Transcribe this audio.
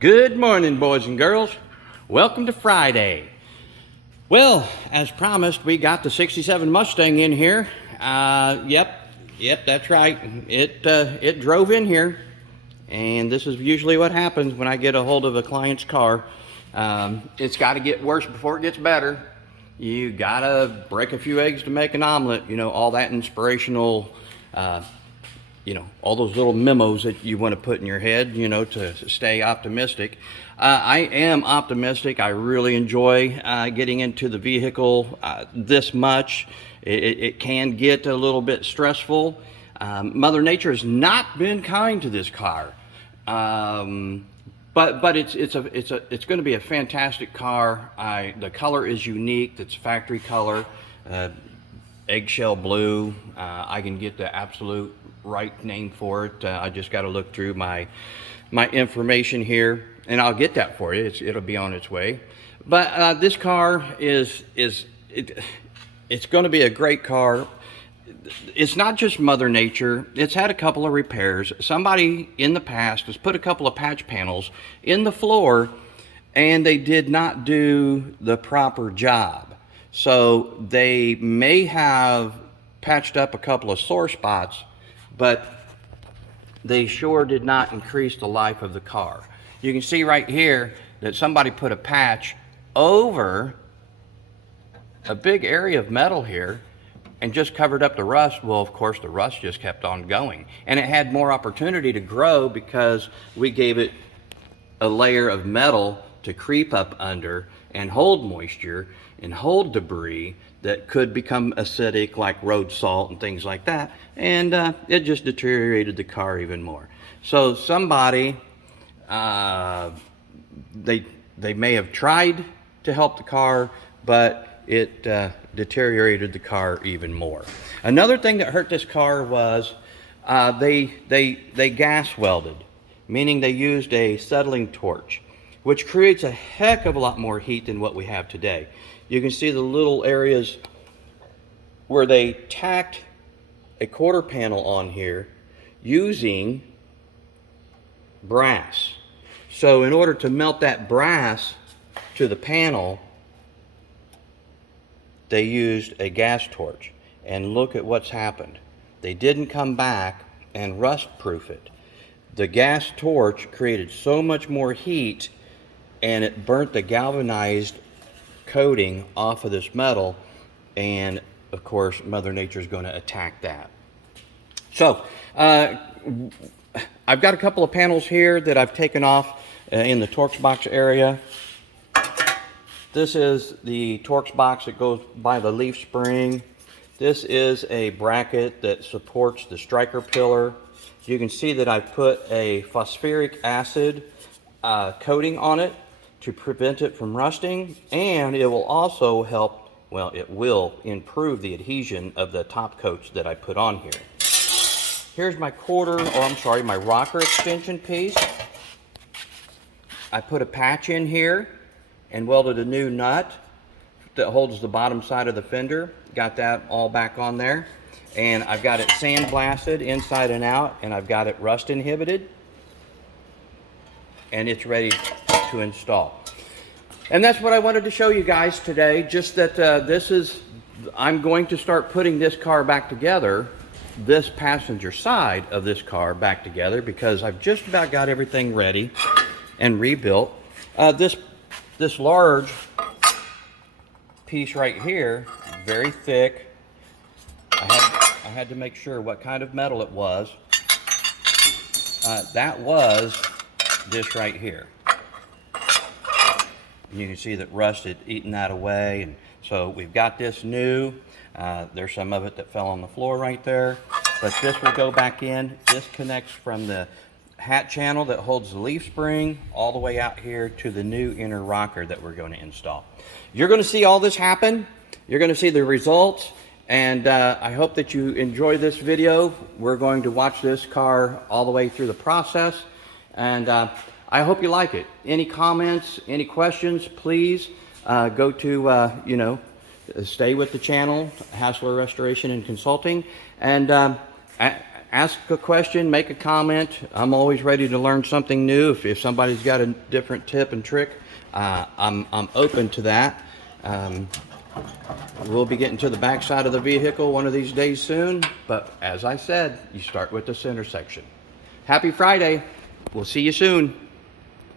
Good morning, boys and girls. Welcome to Friday. Well, as promised, we got the 67 Mustang in here. Yep, that's right. It drove in here, and this is usually what happens when I get a hold of a client's car. It's got to get worse before it gets better. You gotta break a few eggs to make an omelet. You know, all that inspirational, all those little memos that you want to put in your head, to stay optimistic. I am optimistic. I really enjoy getting into the vehicle this much. It can get a little bit stressful. Mother Nature has not been kind to this car. But it's going to be a fantastic car. The color is unique. It's factory color, eggshell blue. I can get the absolute right name for it. I just got to look through my information here, and I'll get that for you. It'll be on its way. But this car it's going to be a great car. It's not just Mother Nature. It's had a couple of repairs. Somebody in the past has put a couple of patch panels in the floor, and they did not do the proper job. So they may have patched up a couple of sore spots, but they sure did not increase the life of the car. You can see right here that somebody put a patch over a big area of metal here and just covered up the rust. Well, of course, the rust just kept on going. And it had more opportunity to grow because we gave it a layer of metal to creep up under and hold moisture and hold debris that could become acidic, like road salt and things like that. And it just deteriorated the car even more. So somebody, they may have tried to help the car, but it deteriorated the car even more. Another thing that hurt this car was they gas welded, meaning they used a settling torch, which creates a heck of a lot more heat than what we have today. You can see the little areas where they tacked a quarter panel on here using brass. So in order to melt that brass to the panel, they used a gas torch. And look at what's happened. They didn't come back and rust proof it. The gas torch created so much more heat, and it burnt the galvanized coating off of this metal, and of course Mother Nature is going to attack that. So I've got a couple of panels here that I've taken off in the Torx box area. This is the Torx box that goes by the leaf spring. This is a bracket that supports the striker pillar. You can see that I've put a phosphoric acid coating on it to prevent it from rusting, and it will also help, well, it will improve the adhesion of the top coats that I put on here. Here's my my rocker extension piece. I put a patch in here and welded a new nut that holds the bottom side of the fender. Got that all back on there. And I've got it sandblasted inside and out, and I've got it rust inhibited. And it's ready to install. And that's what I wanted to show you guys today. Just that I'm going to start putting this car back together, this passenger side of this car back together, because I've just about got everything ready and rebuilt. This large piece right here, very thick. I had to make sure what kind of metal it was. That was this right here. And you can see that rust had eaten that away. And so we've got this new. There's some of it that fell on the floor right there. But this will go back in. This connects from the hat channel that holds the leaf spring all the way out here to the new inner rocker that we're going to install. You're going to see all this happen. You're going to see the results, and I hope that you enjoy this video. We're going to watch this car all the way through the process, and I hope you like it. Any comments, any questions, please go to stay with the channel, Hassler Restoration and Consulting, and ask a question, make a comment. I'm always ready to learn something new. If somebody's got a different tip and trick, I'm open to that. We'll be getting to the back side of the vehicle one of these days soon, but as I said, you start with the center section. Happy Friday. We'll see you soon.